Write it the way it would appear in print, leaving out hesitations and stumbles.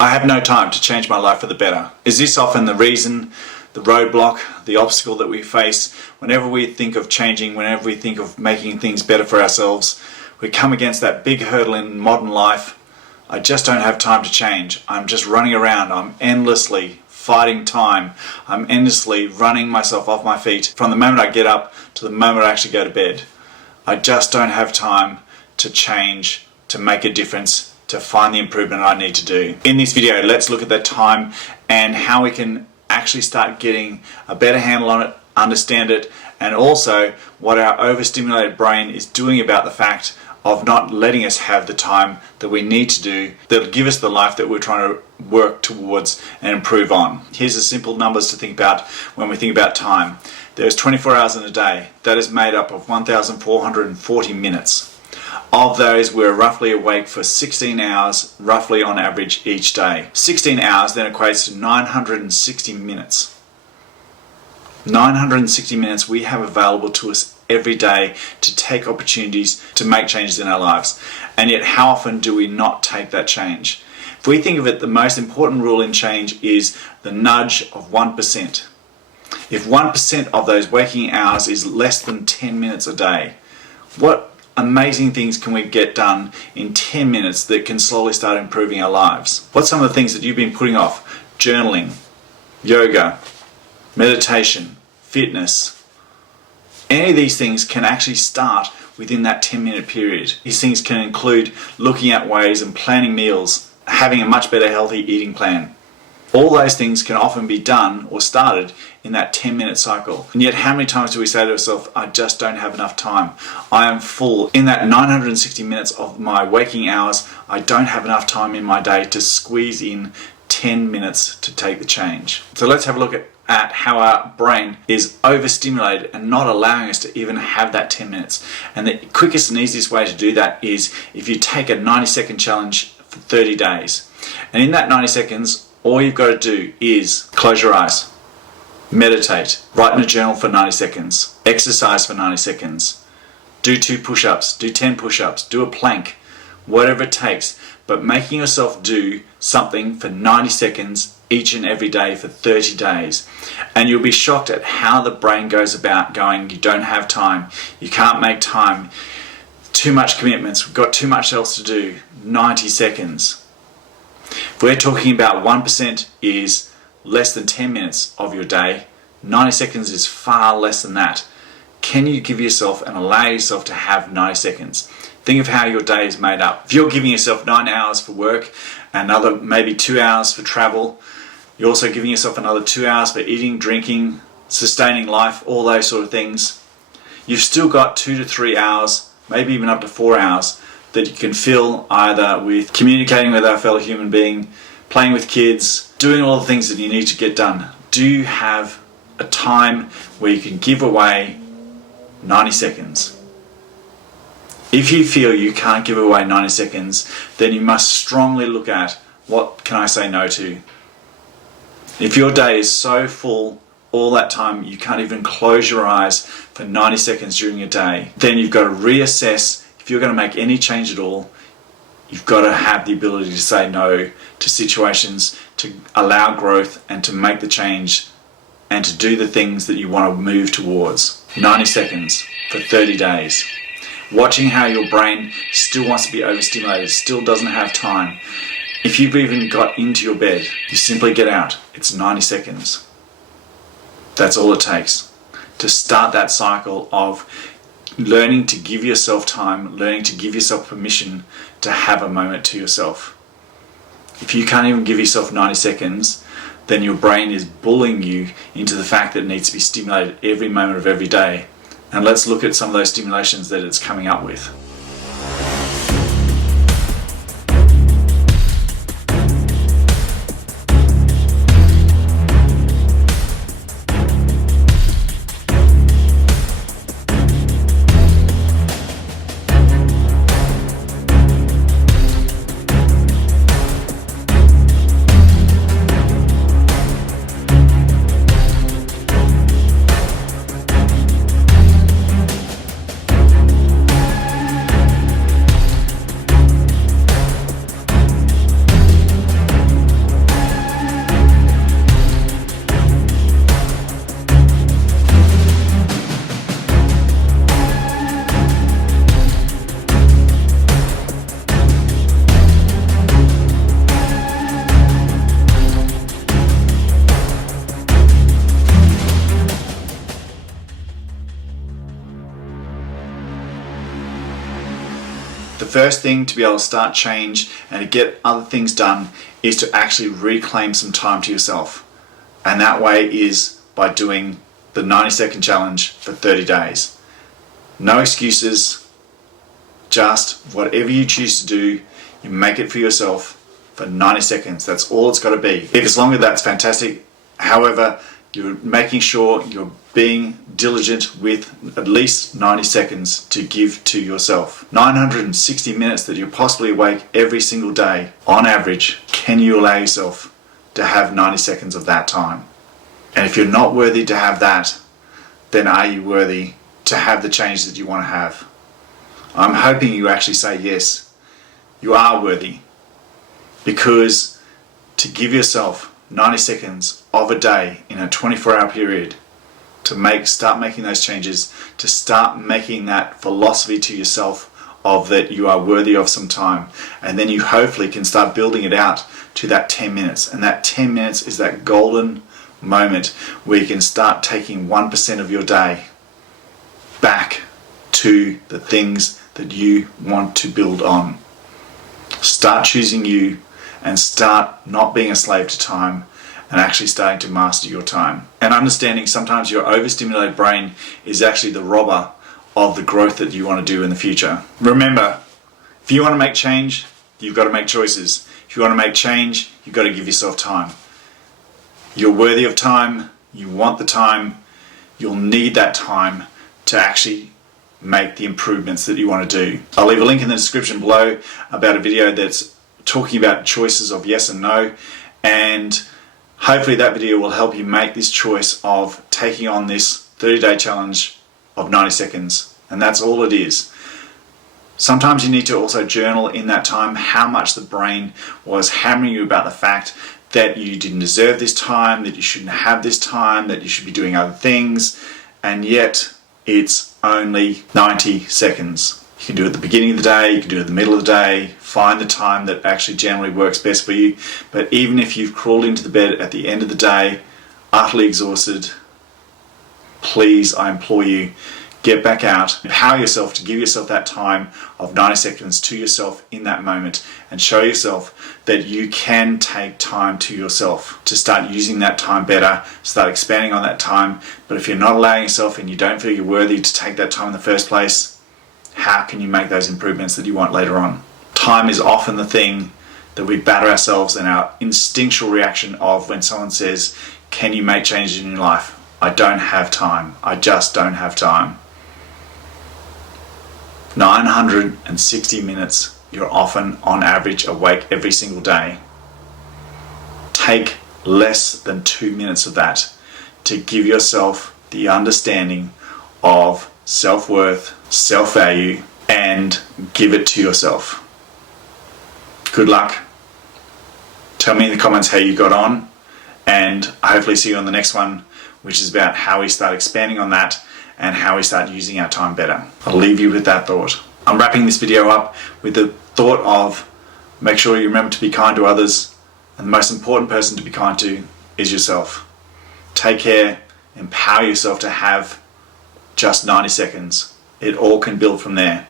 I have no time to change my life for the better. Is this often the reason, the roadblock, the obstacle that we face whenever we think of changing, whenever we think of making things better for ourselves? We come against that big hurdle in modern life. I just don't have time to change. I'm just running around. I'm endlessly fighting time. I'm endlessly running myself off my feet from the moment I get up to the moment I actually go to bed. I just don't have time to change, to make a difference, to find the improvement I need to do. In this video, let's look at that time and how we can actually start getting a better handle on it, understand it, and also what our overstimulated brain is doing about the fact of not letting us have the time that we need to do that'll give us the life that we're trying to work towards and improve on. Here's the simple numbers to think about when we think about time. There's 24 hours in a day. That is made up of 1,440 minutes. Of those, we're roughly awake for 16 hours, roughly on average each day. 16 hours then equates to 960 minutes. 960 minutes we have available to us every day to take opportunities to make changes in our lives. And yet how often do we not take that change? If we think of it, the most important rule in change is the nudge of 1%. If 1% of those waking hours is less than 10 minutes a day, what amazing things can we get done in 10 minutes that can slowly start improving our lives? What's some of the things that you've been putting off? Journaling, yoga, meditation, fitness. Any of these things can actually start within that 10-minute period. These things can include looking at ways and planning meals, having a much better healthy eating plan. All those things can often be done or started in that 10-minute cycle. And yet how many times do we say to ourselves, I just don't have enough time. I am full. In that 960 minutes of my waking hours, I don't have enough time in my day to squeeze in 10 minutes to take the change. So let's have a look at how our brain is overstimulated and not allowing us to even have that 10 minutes. And the quickest and easiest way to do that is if you take a 90-second challenge for 30 days. And in that 90 seconds, all you've got to do is close your eyes, meditate, write in a journal for 90 seconds, exercise for 90 seconds, do 2 push-ups, do 10 push-ups, do a plank, whatever it takes, but making yourself do something for 90 seconds each and every day for 30 days. And you'll be shocked at how the brain goes about going, you don't have time, you can't make time, too much commitments, we've got too much else to do. 90 seconds. If we're talking about 1% is less than 10 minutes of your day, 90 seconds is far less than that. Can you give yourself and allow yourself to have 90 seconds? Think of how your day is made up. If you're giving yourself 9 hours for work, another maybe 2 hours for travel, you're also giving yourself another 2 hours for eating, drinking, sustaining life, all those sort of things. You've still got 2 to 3 hours, maybe even up to 4 hours, that you can fill either with communicating with our fellow human being, playing with kids, doing all the things that you need to get done. Do you have a time where you can give away 90 seconds? If you feel you can't give away 90 seconds, then you must strongly look at what can I say no to. If your day is so full all that time you can't even close your eyes for 90 seconds during your day, then you've got to reassess. If you're going to make any change at all, you've got to have the ability to say no to situations, to allow growth and to make the change and to do the things that you want to move towards. 90 seconds for 30 days. Watching how your brain still wants to be overstimulated, still doesn't have time. If you've even got into your bed, you simply get out. It's 90 seconds. That's all it takes to start that cycle of learning to give yourself time, learning to give yourself permission to have a moment to yourself. If you can't even give yourself 90 seconds, then your brain is bullying you into the fact that it needs to be stimulated every moment of every day. And let's look at some of those stimulations that it's coming up with. first thing to be able to start change and to get other things done is to actually reclaim some time to yourself. And that way is by doing the 90-second challenge for 30 days. No excuses, just whatever you choose to do, you make it for yourself for 90 seconds. That's all it's got to be. If it's longer, that's fantastic. However, you're making sure you're being diligent with at least 90 seconds to give to yourself. 960 minutes that you're possibly awake every single day, on average, can you allow yourself to have 90 seconds of that time? And if you're not worthy to have that, then are you worthy to have the change that you want to have? I'm hoping you actually say yes, you are worthy, because to give yourself 90 seconds of a day in a 24-hour period to start making those changes, to start making that philosophy to yourself of that you are worthy of some time, and then you hopefully can start building it out to that 10 minutes. And that 10 minutes is that golden moment where you can start taking 1% of your day back to the things that you want to build on. Start choosing you and start not being a slave to time and actually starting to master your time. And understanding sometimes your overstimulated brain is actually the robber of the growth that you want to do in the future. Remember, if you want to make change, you've got to make choices. If you want to make change, you've got to give yourself time. You're worthy of time, you want the time, you'll need that time to actually make the improvements that you want to do. I'll leave a link in the description below about a video that's talking about choices of yes and no, and hopefully that video will help you make this choice of taking on this 30-day challenge of 90 seconds, and that's all it is. Sometimes you need to also journal in that time how much the brain was hammering you about the fact that you didn't deserve this time, that you shouldn't have this time, that you should be doing other things, and yet it's only 90 seconds. You can do it at the beginning of the day, you can do it at the middle of the day, find the time that actually generally works best for you. But even if you've crawled into the bed at the end of the day, utterly exhausted, please, I implore you, get back out, empower yourself to give yourself that time of 90 seconds to yourself in that moment, and show yourself that you can take time to yourself to start using that time better, start expanding on that time. But if you're not allowing yourself and you don't feel you're worthy to take that time in the first place, how can you make those improvements that you want later on? Time is often the thing that we batter ourselves in our instinctual reaction of when someone says, can you make changes in your life? I don't have time. I just don't have time. 960 minutes, you're often on average awake every single day. Take less than 2 minutes of that to give yourself the understanding of self-worth, self-value, and give it to yourself. Good luck. Tell me in the comments how you got on, and I hopefully see you on the next one, which is about how we start expanding on that and how we start using our time better. I'll leave you with that thought. I'm wrapping this video up with the thought of make sure you remember to be kind to others, and the most important person to be kind to is yourself. Take care, empower yourself to have just 90 seconds. It all can build from there.